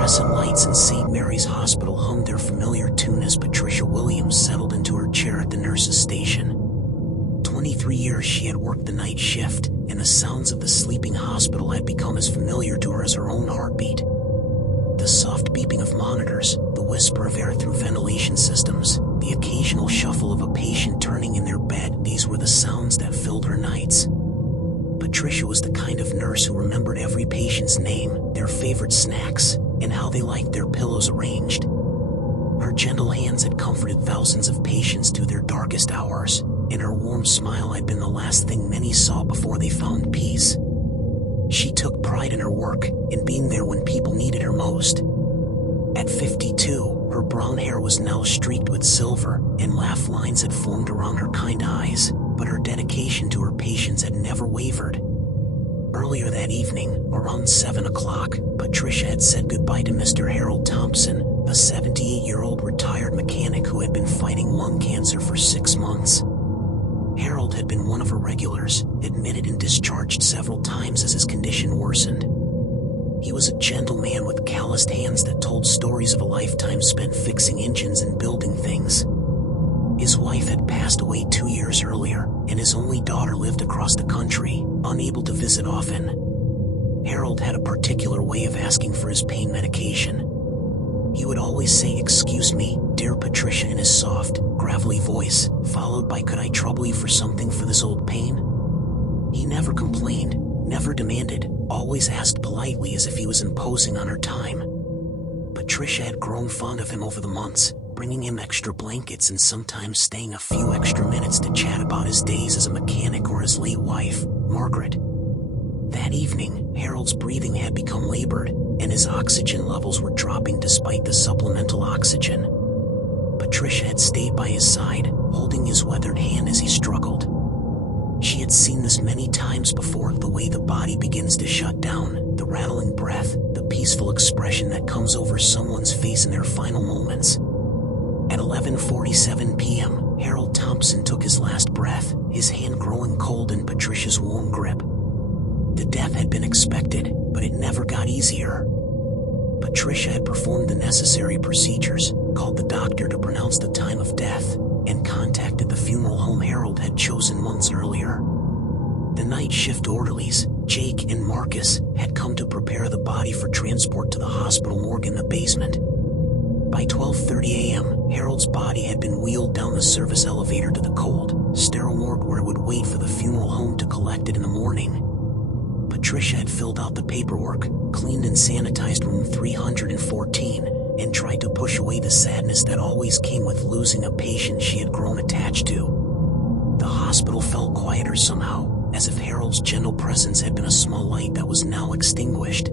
fluorescent lights in St. Mary's Hospital hummed their familiar tune as Patricia Williams settled into her chair at the nurse's station. 23 years she had worked the night shift, and the sounds of the sleeping hospital had become as familiar to her as her own heartbeat. The soft beeping of monitors, the whisper of air through ventilation systems, the occasional shuffle of a patient turning in their bed, these were the sounds that filled her nights. Patricia was the kind of nurse who remembered every patient's name, their favorite snacks, and how they liked their pillows arranged. Her gentle hands had comforted thousands of patients through their darkest hours, and her warm smile had been the last thing many saw before they found peace. She took pride in her work, in being there when people needed her most. At 52, her brown hair was now streaked with silver, and laugh lines had formed around her kind eyes, but her dedication to her patients had never wavered. Earlier that evening, around 7 o'clock, Patricia had said goodbye to Mr. Harold Thompson, a 78-year-old retired mechanic who had been fighting lung cancer for 6 months. Harold had been one of her regulars, admitted and discharged several times as his condition worsened. He was a gentle man with calloused hands that told stories of a lifetime spent fixing engines and building things. His wife had passed away 2 years earlier, and his only daughter lived across the country, unable to visit often. Harold had a particular way of asking for his pain medication. He would always say, "Excuse me, dear Patricia," in his soft, gravelly voice, followed by, "Could I trouble you for something for this old pain?" He never complained, never demanded, always asked politely as if he was imposing on her time. Patricia had grown fond of him over the months, bringing him extra blankets and sometimes staying a few extra minutes to chat about his days as a mechanic or his late wife, Margaret. That evening, Harold's breathing had become labored, and his oxygen levels were dropping despite the supplemental oxygen. Patricia had stayed by his side, holding his weathered hand as he struggled. She had seen this many times before, the way the body begins to shut down, the rattling breath, the peaceful expression that comes over someone's face in their final moments. At 11:47 p.m., Harold Thompson took his last breath, his hand growing cold in Patricia's warm grip. The death had been expected, but it never got easier. Patricia had performed the necessary procedures, called the doctor to pronounce the time of death, and contacted the funeral home Harold had chosen months earlier. The night shift orderlies, Jake and Marcus, had come to prepare the body for transport to the hospital morgue in the basement. By 12:30 a.m., Harold's body had been wheeled down the service elevator to the cold, sterile morgue where it would wait for the funeral home to collect it in the morning. Patricia had filled out the paperwork, cleaned and sanitized room 314, and tried to push away the sadness that always came with losing a patient she had grown attached to. The hospital felt quieter somehow, as if Harold's gentle presence had been a small light that was now extinguished.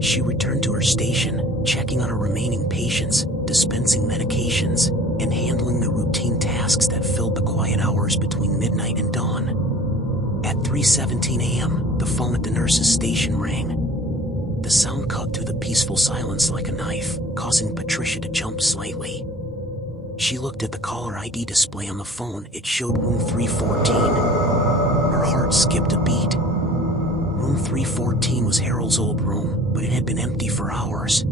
She returned to her station, checking on her remaining patients, dispensing medications, and handling the routine tasks that filled the quiet hours between midnight and dawn. At 3:17 a.m., the phone at the nurse's station rang. The sound cut through the peaceful silence like a knife, causing Patricia to jump slightly. She looked at the caller ID display on the phone. It showed room 314. Her heart skipped a beat. Room 314 was Harold's old room, but it had been empty for hours.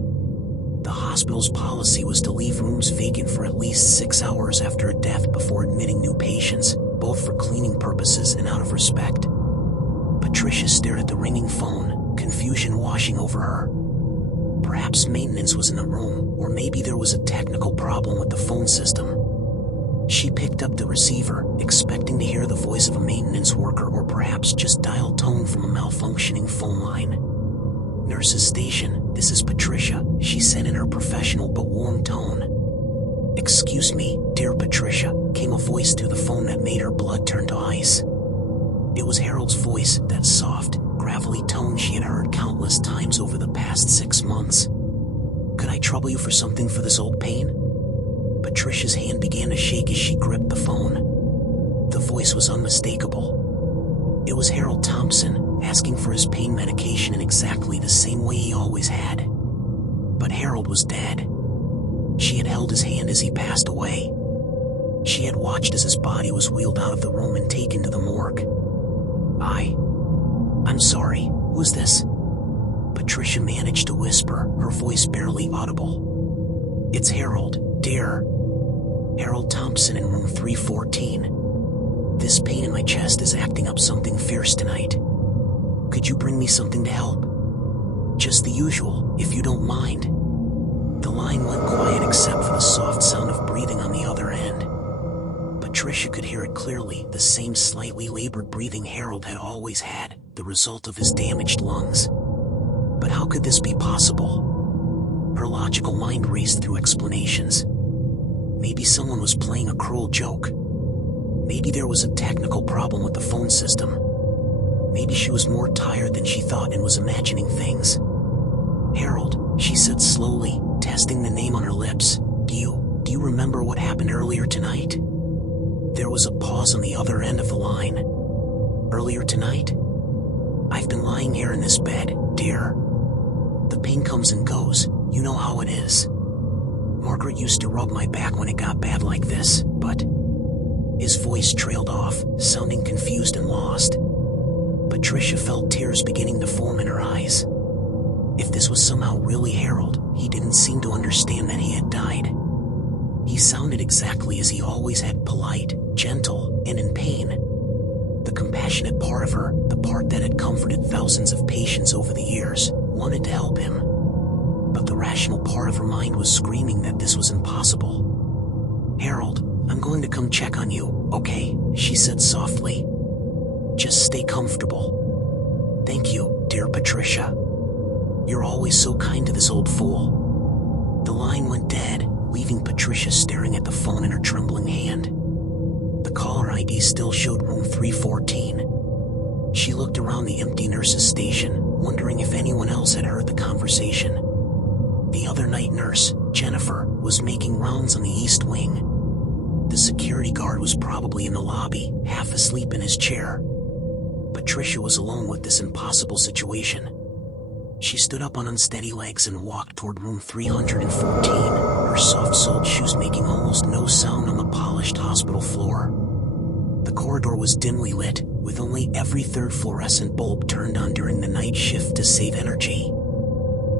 The hospital's policy was to leave rooms vacant for at least 6 hours after a death before admitting new patients, both for cleaning purposes and out of respect. Patricia stared at the ringing phone, confusion washing over her. Perhaps maintenance was in the room, or maybe there was a technical problem with the phone system. She picked up the receiver, expecting to hear the voice of a maintenance worker or perhaps just dial tone from a malfunctioning phone line. "Nurse's station, this is Patricia," she said in her professional but warm tone. "Excuse me, dear Patricia," came a voice through the phone that made her blood turn to ice. It was Harold's voice, that soft, gravelly tone she had heard countless times over the past 6 months. "Could I trouble you for something for this old pain?" Patricia's hand began to shake as she gripped the phone. The voice was unmistakable. It was Harold Thompson, asking for his pain medication in exactly the same way he always had. But Harold was dead. She had held his hand as he passed away. She had watched as his body was wheeled out of the room and taken to the morgue. I'm sorry, who's this?" Patricia managed to whisper, her voice barely audible. "It's Harold, dear. Harold Thompson in room 314. This pain in my chest is acting up something fierce tonight. Could you bring me something to help? Just the usual, if you don't mind." The line went quiet except for the soft sound of breathing on the other end. Patricia could hear it clearly, the same slightly labored breathing Harold had always had, the result of his damaged lungs. But how could this be possible? Her logical mind raced through explanations. Maybe someone was playing a cruel joke. Maybe there was a technical problem with the phone system. Maybe she was more tired than she thought and was imagining things. "Harold," she said slowly, testing the name on her lips. Do you remember what happened earlier tonight?" There was a pause on the other end of the line. "Earlier tonight? I've been lying here in this bed, dear. The pain comes and goes, you know how it is. Margaret used to rub my back when it got bad like this, but..." His voice trailed off, sounding confused and lost. Patricia felt tears beginning to form in her eyes. If this was somehow really Harold, he didn't seem to understand that he had died. He sounded exactly as he always had, polite, gentle, and in pain. The compassionate part of her, the part that had comforted thousands of patients over the years, wanted to help him. But the rational part of her mind was screaming that this was impossible. "Harold, I'm going to come check on you, okay?" she said softly. "Just stay comfortable. Thank you, dear Patricia. You're always so kind to this old fool." The line went dead, leaving Patricia staring at the phone in her trembling hand. The caller ID still showed room 314. She looked around the empty nurse's station, wondering if anyone else had heard the conversation. The other night nurse, Jennifer, was making rounds on the east wing. The security guard was probably in the lobby, half asleep in his chair. Patricia was alone with this impossible situation. She stood up on unsteady legs and walked toward room 314, her soft-soled shoes making almost no sound on the polished hospital floor. The corridor was dimly lit, with only every third fluorescent bulb turned on during the night shift to save energy.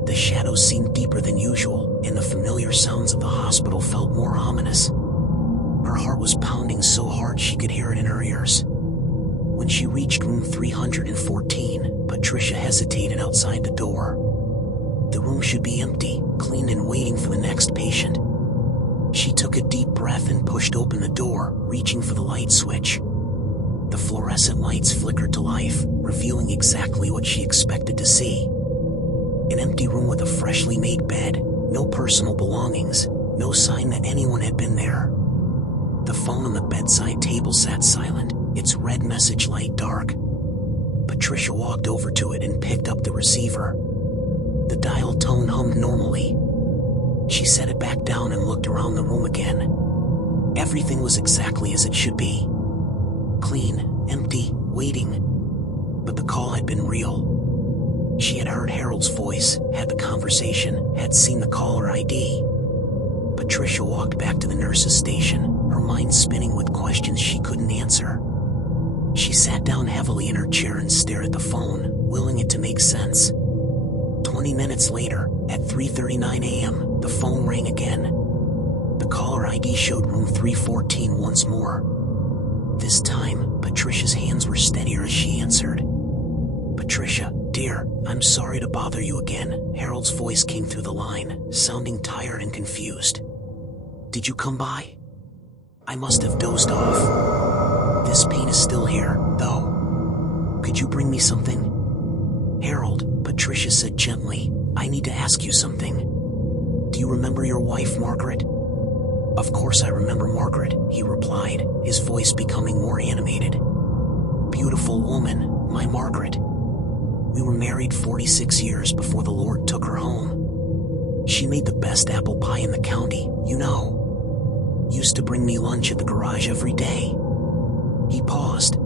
The shadows seemed deeper than usual, and the familiar sounds of the hospital felt more ominous. Her heart was pounding so hard she could hear it in her ears. When she reached room 314, Patricia hesitated outside the door. The room should be empty, clean and waiting for the next patient. She took a deep breath and pushed open the door, reaching for the light switch. The fluorescent lights flickered to life, revealing exactly what she expected to see. An empty room with a freshly made bed, no personal belongings, no sign that anyone had been there. The phone on the bedside table sat silent, its red message light dark. Patricia walked over to it and picked up the receiver. The dial tone hummed normally. She set it back down and looked around the room again. Everything was exactly as it should be. Clean, empty, waiting. But the call had been real. She had heard Harold's voice, had the conversation, had seen the caller ID. Patricia walked back to the nurse's station, her mind spinning with questions she couldn't answer. She sat down heavily in her chair and stared at the phone, willing it to make sense. 20 minutes later, at 3:39 a.m., the phone rang again. The caller ID showed room 314 once more. This time, Patricia's hands were steadier as she answered. "Patricia, dear, I'm sorry to bother you again," Harold's voice came through the line, sounding tired and confused. "Did you come by? I must have dozed off. This pain is still here, though. Could you bring me something?" "Harold," Patricia said gently, "I need to ask you something. Do you remember your wife, Margaret?" "Of course I remember Margaret," he replied, his voice becoming more animated. "Beautiful woman, my Margaret. We were married 46 years before the Lord took her home. She made the best apple pie in the county, you know. Used to bring me lunch at the garage every day." He paused.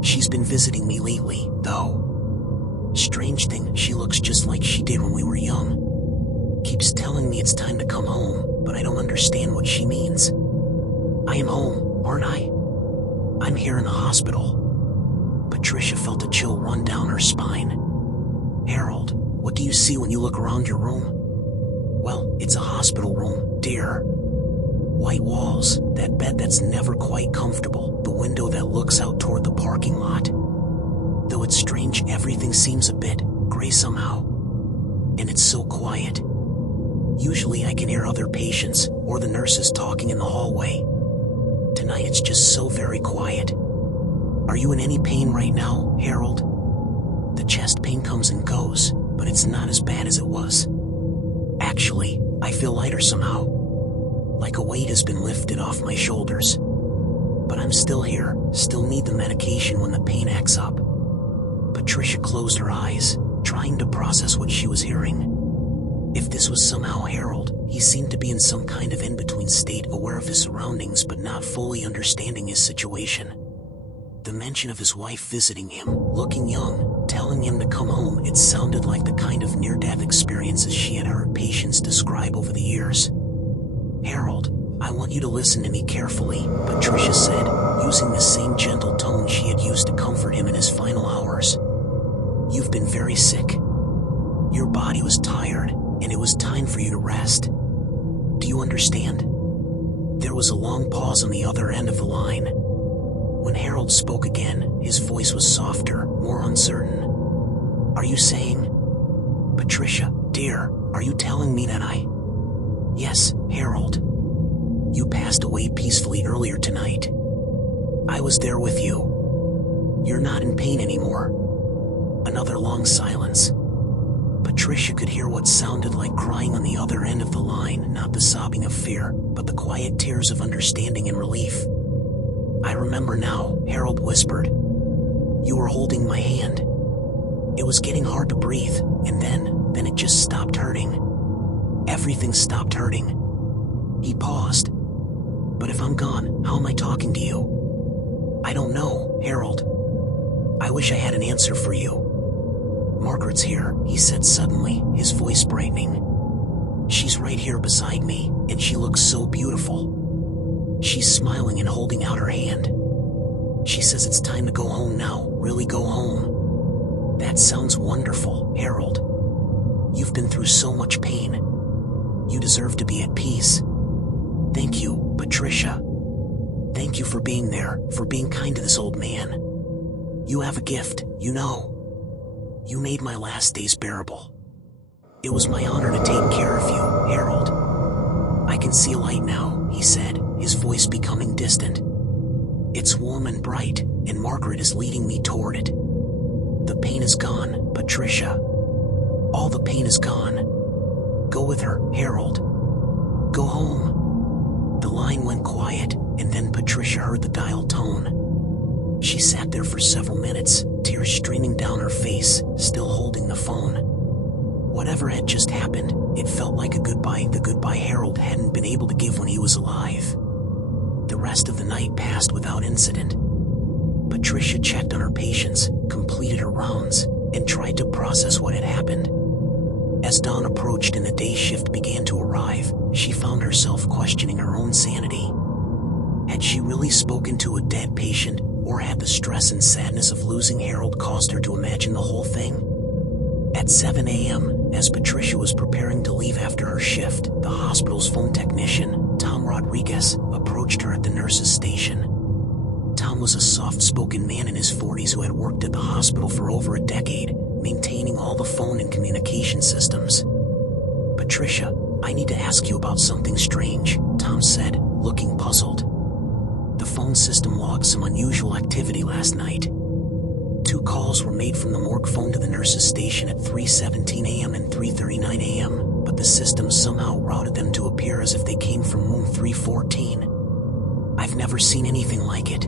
"She's been visiting me lately, though. Strange thing, she looks just like she did when we were young. Keeps telling me it's time to come home, but I don't understand what she means. I am home, aren't I? I'm here in the hospital." Patricia felt a chill run down her spine. "Harold, What do you see when you look around your room? Well, it's a hospital room, dear. White walls, that bed that's never quite comfortable, the window that looks out toward the parking lot. Though it's strange, everything seems a bit gray somehow. And it's so quiet. Usually I can hear other patients or the nurses talking in the hallway. Tonight it's just so very quiet. Are you in any pain right now, Harold? The chest pain comes and goes, but it's not as bad as it was. Actually, I feel lighter somehow. Like a weight has been lifted off my shoulders. But I'm still here, still need the medication when the pain acts up. Patricia closed her eyes, trying to process what she was hearing. If this was somehow Harold, he seemed to be in some kind of in-between state, aware of his surroundings but not fully understanding his situation. The mention of his wife visiting him, looking young, telling him to come home, it sounded like the kind of near-death experiences she had heard patients describe over the years. Harold, I want you to listen to me carefully, Patricia said, using the same gentle tone she had used to comfort him in his final hours. You've been very sick. Your body was tired, and it was time for you to rest. Do you understand? There was a long pause on the other end of the line. When Harold spoke again, his voice was softer, more uncertain. Are you saying? Patricia, dear, are you telling me that I... Yes, Harold. You passed away peacefully earlier tonight. I was there with you. You're not in pain anymore. Another long silence. Patricia could hear what sounded like crying on the other end of the line, not the sobbing of fear, but the quiet tears of understanding and relief. I remember now, Harold whispered. You were holding my hand. It was getting hard to breathe, and then it just stopped hurting. Everything stopped hurting. He paused. But if I'm gone, how am I talking to you? I don't know, Harold. I wish I had an answer for you. Margaret's here, he said suddenly, his voice brightening. She's right here beside me, and she looks so beautiful. She's smiling and holding out her hand. She says it's time to go home now, really go home. That sounds wonderful, Harold. You've been through so much pain. You deserve to be at peace. Thank you, Patricia. Thank you for being there, for being kind to this old man. You have a gift, you know. You made my last days bearable. It was my honor to take care of you, Harold. I can see a light now, he said, his voice becoming distant. It's warm and bright, and Margaret is leading me toward it. The pain is gone, Patricia. All the pain is gone. Go with her, Harold. Go home. The line went quiet, and then Patricia heard the dial tone. She sat there for several minutes, tears streaming down her face, still holding the phone. Whatever had just happened, it felt like a goodbye, the goodbye Harold hadn't been able to give when he was alive. The rest of the night passed without incident. Patricia checked on her patients, completed her rounds, and tried to process what had happened. As dawn approached and the day shift began to arrive, she found herself questioning her own sanity. Had she really spoken to a dead patient, or had the stress and sadness of losing Harold caused her to imagine the whole thing? At 7 a.m., as Patricia was preparing to leave after her shift, the hospital's phone technician, Tom Rodriguez, approached her at the nurse's station. Tom was a soft-spoken man in his 40s who had worked at the hospital for over a decade, maintaining all the phone and communication systems. Patricia, I need to ask you about something strange, Tom said, looking puzzled. The phone system logged some unusual activity last night. 2 calls were made from the morgue phone to the nurse's station at 3:17 a.m. and 3:39 a.m., but the system somehow routed them to appear as if they came from room 314. I've never seen anything like it.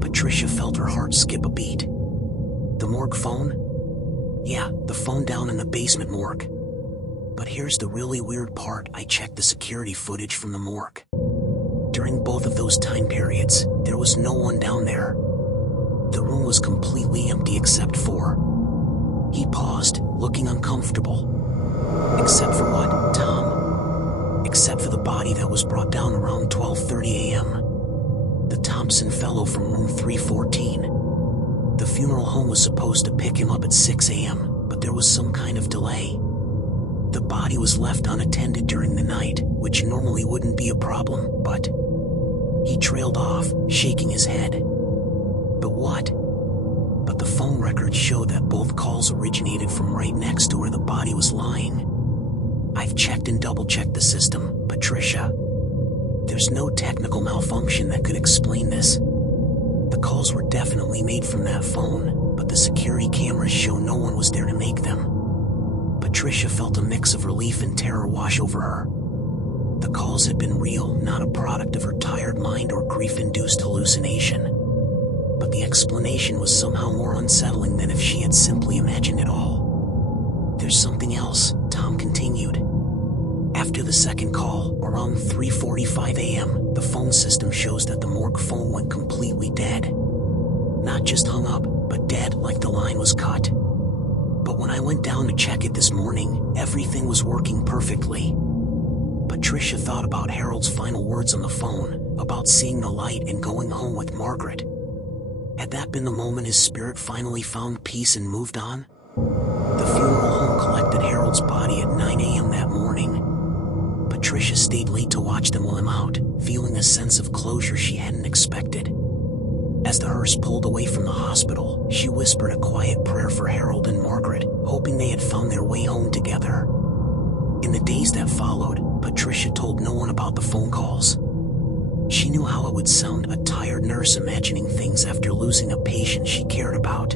Patricia felt her heart skip a beat. The morgue phone? Yeah, the phone down in the basement morgue. But here's the really weird part. I checked the security footage from the morgue. During both of those time periods, there was no one down there. The room was completely empty except for... He paused, looking uncomfortable. Except for what, Tom? Except for the body that was brought down around 12:30 a.m. The Thompson fellow from room 314. The funeral home was supposed to pick him up at 6 a.m., but but there was some kind of delay. The body was left unattended during the night, which normally wouldn't be a problem, but he trailed off, shaking his head. But what? But the phone records showed that both calls originated from right next to where the body was lying. I've checked and double-checked the system, Patricia. There's no technical malfunction that could explain this. The calls were definitely made from that phone, but the security cameras show no one was there to make them. Patricia felt a mix of relief and terror wash over her. The calls had been real, not a product of her tired mind or grief-induced hallucination. But the explanation was somehow more unsettling than if she had simply imagined it all. There's something else, Tom continued. After the second call, around 3:45 a.m., the phone system shows that the morgue phone went completely dead. Not just hung up, but dead, like the line was cut. But when I went down to check it this morning, everything was working perfectly. Patricia thought about Harold's final words on the phone, about seeing the light and going home with Margaret. Had that been the moment his spirit finally found peace and moved on? The funeral home collected Harold's body at 9 a.m. that morning. Patricia stayed late to watch them wheel him out, feeling a sense of closure she hadn't expected. As the hearse pulled away from the hospital, she whispered a quiet prayer for Harold and Margaret, hoping they had found their way home together. In the days that followed, Patricia told no one about the phone calls. She knew how it would sound, a tired nurse imagining things after losing a patient she cared about.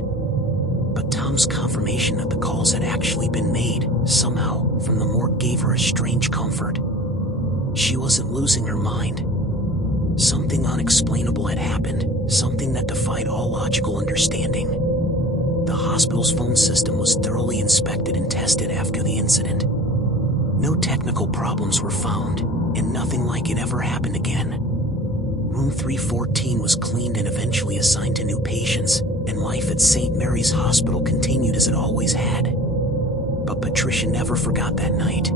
But Tom's confirmation that the calls had actually been made, somehow, from the morgue gave her a strange comfort. She wasn't losing her mind. Something unexplainable had happened, something that defied all logical understanding. The hospital's phone system was thoroughly inspected and tested after the incident. No technical problems were found, and nothing like it ever happened again. Room 314 was cleaned and eventually assigned to new patients, and life at St. Mary's Hospital continued as it always had. But Patricia never forgot that night.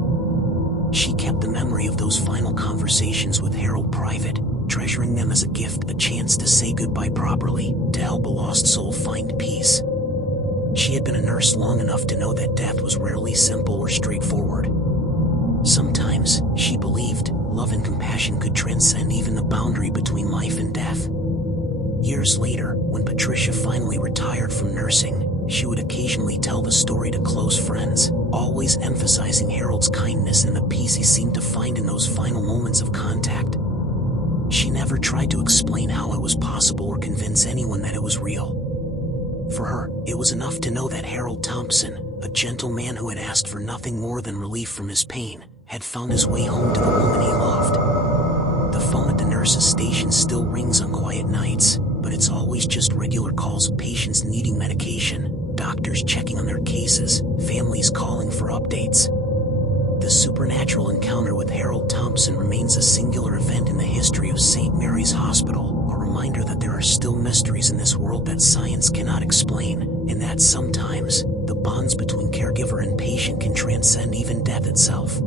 She kept the memory of those final conversations with Harold private, treasuring them as a gift, a chance to say goodbye properly, to help a lost soul find peace. She had been a nurse long enough to know that death was rarely simple or straightforward. Sometimes, she believed, love and compassion could transcend even the boundary between life and death. Years later, when Patricia finally retired from nursing, she would occasionally tell the story to close friends, always emphasizing Harold's kindness and the peace he seemed to find in those final moments of contact. She never tried to explain how it was possible or convince anyone that it was real. For her, it was enough to know that Harold Thompson, a gentle man who had asked for nothing more than relief from his pain, had found his way home to the woman he loved. The phone at the nurse's station still rings on quiet nights, but it's always just regular calls of patients needing medication, doctors checking on their cases, families calling for updates. The supernatural encounter with Harold Thompson remains a singular event in the history of St. Mary's Hospital, a reminder that there are still mysteries in this world that science cannot explain, and that sometimes, the bonds between caregiver and patient can transcend even death itself.